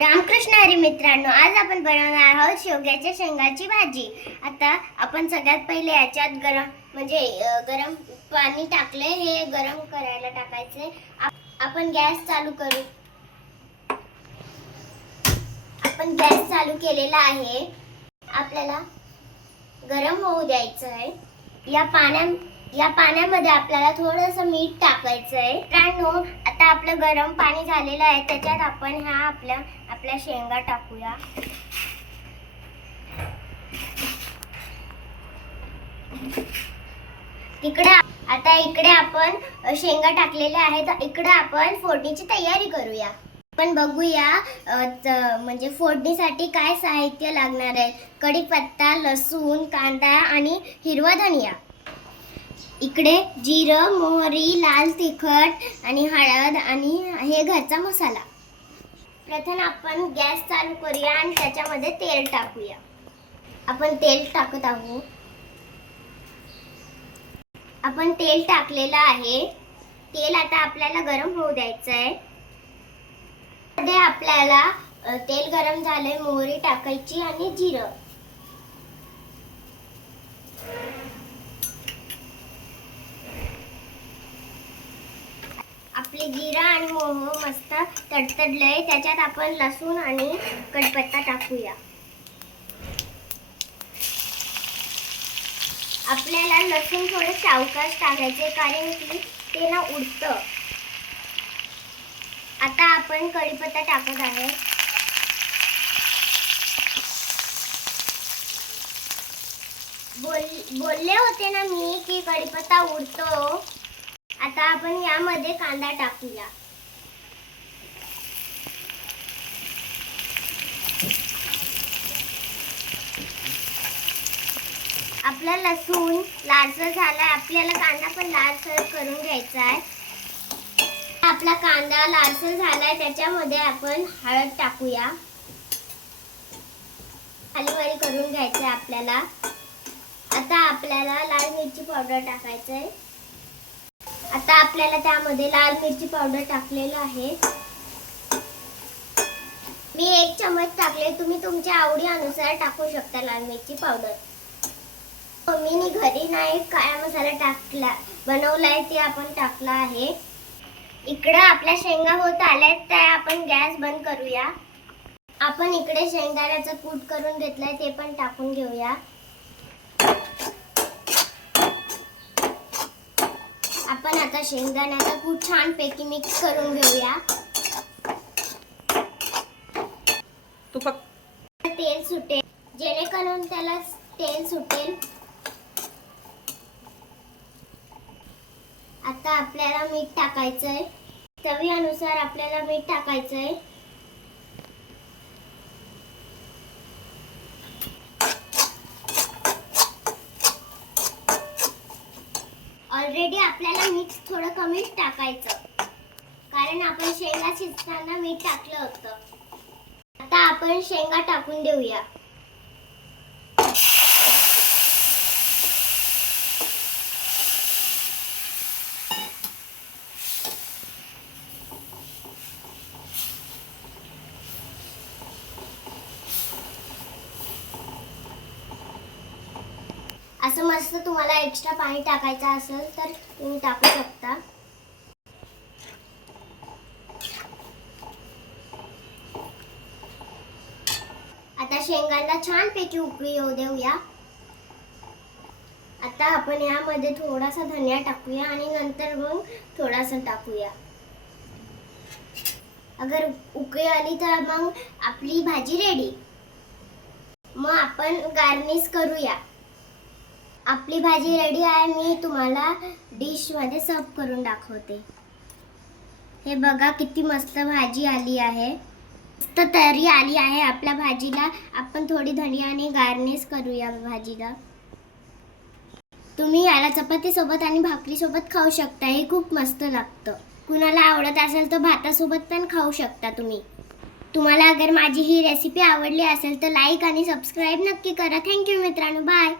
रामकृष्ण हरी मित्रांनो, आज आपण बनवणार आहोत शेवग्याच्या शेंगाची भाजी। आता आपण सगळ्यात पहिले याच्यात गरम पाणी टाकले, हे गरम करायला टाकायचे। आपण गॅस चालू करू। आपण गॅस चालू केलेला आहे। आपल्याला गरम होऊ द्यायचं आहे। या पाण्यामध्ये आपल्याला थोडंसं मीठ टाकायचं आहे। मित्रांनो, आता आपलं गरम पाणी झालेलं आहे, त्याच्यात आपण आपल्या शेंगा टाकूया। इकडे आपण शेंगा टाकलेल्या आहेत। इकडे आपण फोडणीची तयारी करूया। आपण बघूया फोडणीसाठी काय साहित्य लागणार आहे। कढीपत्ता, लसूण, कांदा आणि हिरवा धनिया। इकडे जिरं, मोहरी, लाल तिखट आणि हळद आणि हे घरचा मसाला। प्रथम आपण गॅस चालू करूया आणि त्याच्यामध्ये तेल टाकूया। आपण तेल टाकत आहोत। आपण तेल टाकलेलं आहे। तेल आता आपल्याला गरम होऊ द्यायचं आहे। मध्ये आपल्याला तेल गरम झाले, मोहरी टाकायची आणि जिरं। आपले जिरा आणि मोहरी मस्त तडतडले, त्याच्यात आपण लसूण आणि कढीपत्ता टाकूया। आपल्याला लसूण थोडं सावकाश टाकायचे, कारण की ते ना उडतं। आता आपण कढीपत्ता टाकत आहे। बोलले होते ना मी की कढीपत्ता उडतो। आता आपण यामध्ये कांदा टाकूया। आपला लसूण लालसर झालाय, आपल्याला कांदा पण लालसर करून घ्यायचा आहे। आपला कांदा लालसर झालाय, त्याच्यामध्ये आपण हळद टाकूया। हलवाई करून घ्यायचं आहे आपल्याला। आता आपल्याला लाल मिरची पावडर टाकायचं आहे। आता आपल्याला त्यामध्ये लाल मिरची पावडर टाकलेलं आहे। मी 1 चमच टाकले, तुम्ही तुमच्या आवडीनुसार टाकू शकता लाल मिरची पावडर। मम्मीने घरी नाही काळा मसाला बनवलाय, ते आपण टाकला आहे। इकडे आपल्या शेंगा होत आल्यात, तर आपण गॅस बंद करूया। आपण इकडे शेंगदाण्याचं कूट करून घेतलंय, ते पण टाकून घेऊया। आपण आता शेंगदाण्याचा कूट छानपैकी मिक्स करून घेऊया। तेल सुटेल, जेणेकरून त्याला तेल सुटेल। आता आपल्याला मीठ टाकायचंय। चवीनुसार आपल्याला मीठ टाकायचंय। ऑलरेडी आपल्याला मीठ थोडं कमीच टाकायचं, कारण आपण शेंगा शिजताना मीठ टाकलं होतं। आता आपण शेंगा टाकून देऊया। असं मस्त तुम्हाला एक्स्ट्रा पाणी टाकायचं असेल तर तुम्ही टाकू शकता। आता शेंगांना छानपैकी उकळी येऊ देऊया। आता आपण यामध्ये थोडासा धनिया टाकूया आणि नंतर मग थोडासा टाकूया। अगर उकळी आली तर मग आपली भाजी रेडी। मग आपण गार्निश करूया। आपली भाजी रेडी आहे। मी तुम्हाला डिश मध्ये सर्व करून दाखवते। हे बघा किती मस्त भाजी आली आहे, मस्त तरी आली आहे आपल्या भाजीला। आपण थोडी धनियाने गार्निश करूया भाजीला। तुम्ही याला चपाती सोबत आणि भाकरी सोबत खाऊ शकता, हे खूप मस्त लागतं। कुणाला आवडत असेल तर भातासोबत पण खाऊ शकता तुम्ही। तुम्हाला अगर माझी ही रेसिपी आवडली असेल तर लाईक आणि सबस्क्राईब नक्की करा। थँक्यू मित्रांनो, बाय।